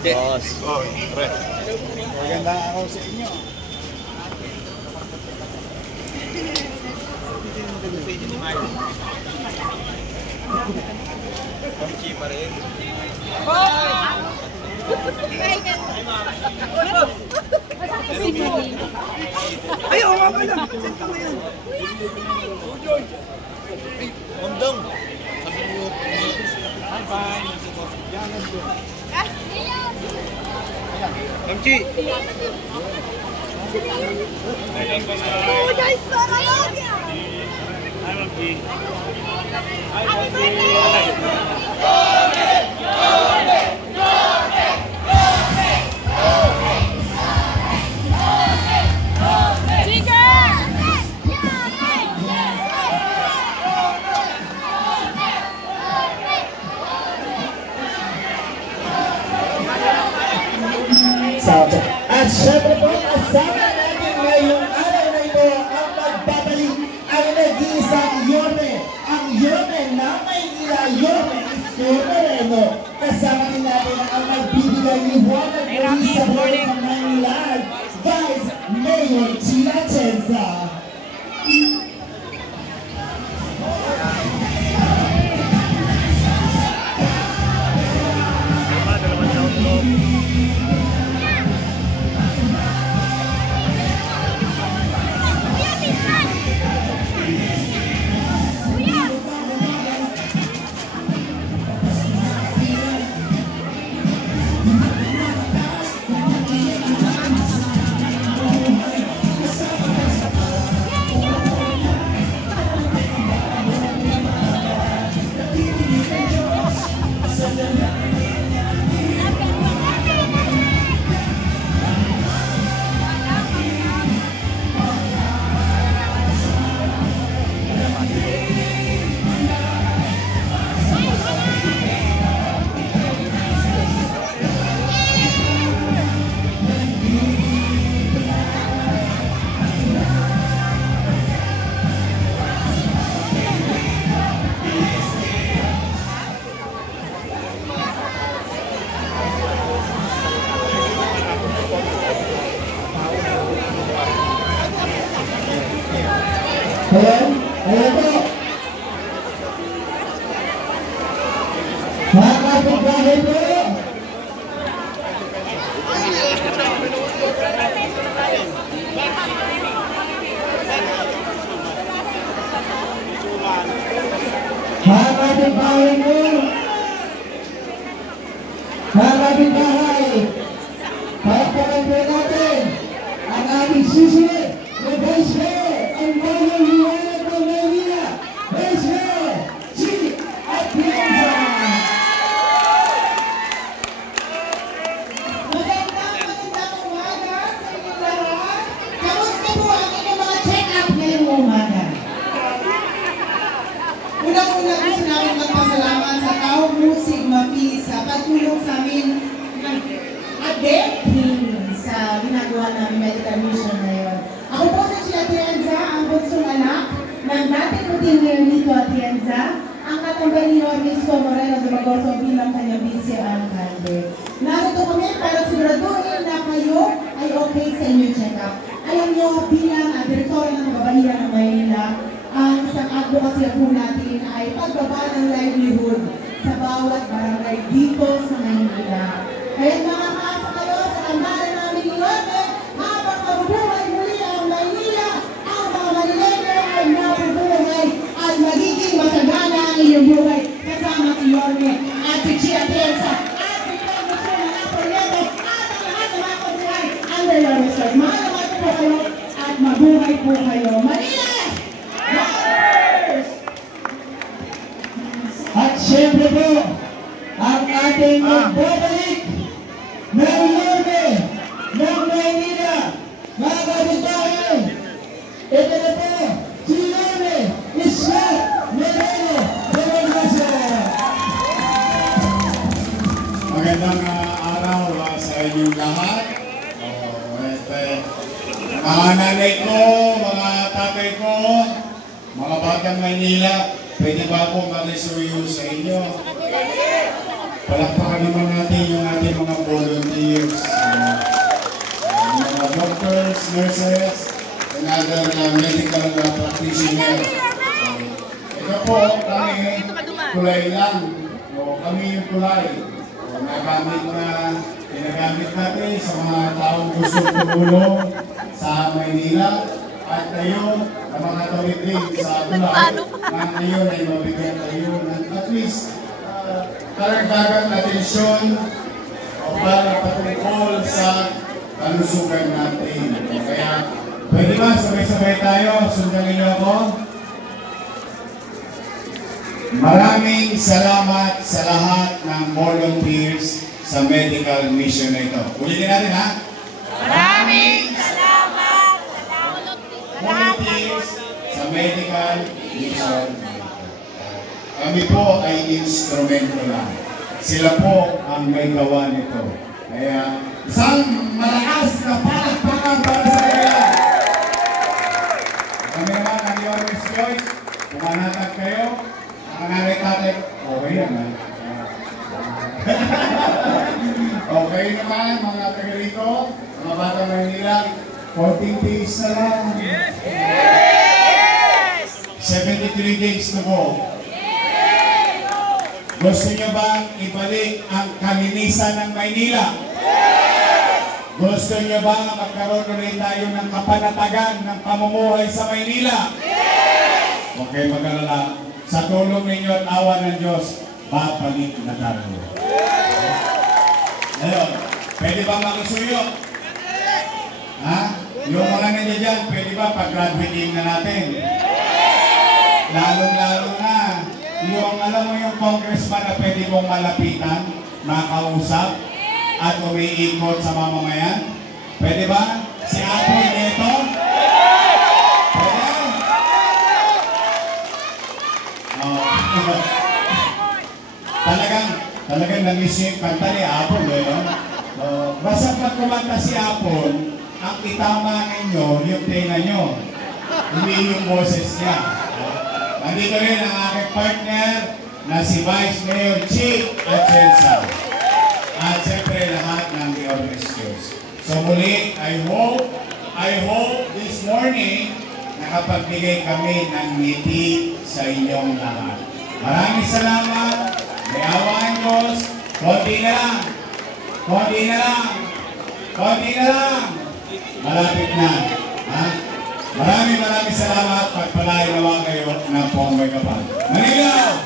Boss. Oh, pre. Magandang araw sa inyo. Pamchi pa rin. Ay, oo nga pala. Saan ka ngayon? Ondong. Sabi mo. Bye. Pamchi. Oh, guys, para lang yan. Hi, Pamchi. At syempre po, kasama natin ngayong araw na ito ang magbabalik ang nag-iisang Yorme. Ang Yorme na Maynila, Yorme Moreno. Kasama din natin ang magbibigay liwanag muli sa buhay ng Maynila, Vice Mayor Gina Atienza. Ayan po. Mga kapitbahay po. Mga kapitbahay po. Mga kapitbahay. Palakpakan po natin ang aming susunod na Vice Mayor, ang bagong liwanag ng Maynila, Vice Mayor Gina Atienza. Magandang umaga sa inyo lahat. Kamusta po ang inyong mga check-up ngayong umaga? Unang-una gusto namin magpasalamat sa Tao Sigma Phi sa pagtulong sa amin ng adapting sa ginagawa namin medical mission ngayon. Ako po si Gina Atienza, ang bunsong anak ng dating routine mayor Nito Atienza, ang katambay ni Misko Moreno Dumagoso bilang kanyang vice-alcalde. Narito kami para siguraduhin na kayo ay okay sa inyong check-up. Alam nyo, bilang direktora ng Kababayan ng Maynila, ang isang advocacy po natin ay pagbaba ng livelihood sa bawat barangay dito sa Maynila. Kaya makakaasa kayo sa kambalan namin ni Yorme, habang mabubuhay muli ang Maynila, ang mga Manileño ay mabubuhay at magiging masagana ang inyong buhay kasama si Yorme at si Gina Atienza at si Pedro Suna Napolieto at ang lahat ng mga konsuhay under Yorme Sir. Mahalamat po kayo at mabuhay po kayo. Manila! At syempre po, ang ating magbabalik ng Yorme ng Maynila, mga kapitbahay. Ito na po, si Yorme Isko Moreno Dumagoso. Magandang araw sa inyong lahat. Mga nanay ko, mga tatay ko, Mga batang Maynila, pwede ba po makisuyo sa inyo? Palakpakan naman natin yung ating mga volunteers. Mga doctors, nurses, and other medical practitioners. Ito po, kami tulay lang. Kami yung tulay. Ginagamit natin sa mga taong gusto tumulong sa Maynila. At kayo, na mga tawid din sa tulay, na ngayon ay mabigyan kayo ng at least karagdagang atensyon para patungkol sa kalusugan natin. Kaya, pwede ba sabay-sabay tayo? Sundan niyo ako. Maraming salamat sa lahat ng volunteers sa medical mission na ito. Ulitin natin ha? Maraming salamat Volunteers sa medical mission. Kami po ay instrumento lang. Sila po ang may gawa nito. Kaya isang malakas na palakpakan para sa kanila. Kami naman ang Yormes Choice. Pumanatag kayo. Ang nanay-tatay, okay naman. Okay naman mga taga rito, mga bata Maynila, 14 days na lang. 73 days to go. Gusto nyo bang ibalik ang kalinisan ng Maynila? Gusto nyo bang magkaroon ulit tayo ng kapanatagan ng pamumuhay sa Maynila? Okay, mag-alala. Sa tulong ninyo at awa ng Diyos, babalik na tayo. Ngayon, pwede ba makisuyo? Ha? Yung mga nandiyan dyan, pwede ba pag-graduating na natin? Lalong-lalo na. Yung, alam mo yung congressman na pwede mong malapitan, makausap, at umiikot sa mamamayan? Pwede ba? Si Apoy dito? Pwede? Talagang namiss yung kanta ni Apple, basta pag kumanta si Apple, ang itama ninyo, yung tenga nyo, hindi yung boses niya. Nandito rin ang aking partner na si Vice Mayor Chief Atienza. At siyempre lahat ng Yormes Choice. So muli, I hope this morning nakapagbigay kami ng ngiti sa inyong lahat. Maraming salamat. May awa ang Diyos. Konti na lang. Konti na lang. Konti na lang. Malapit na. Ha? Maraming salamat. Pagpalain naman kayo ng Pongboy Kapal. Manila!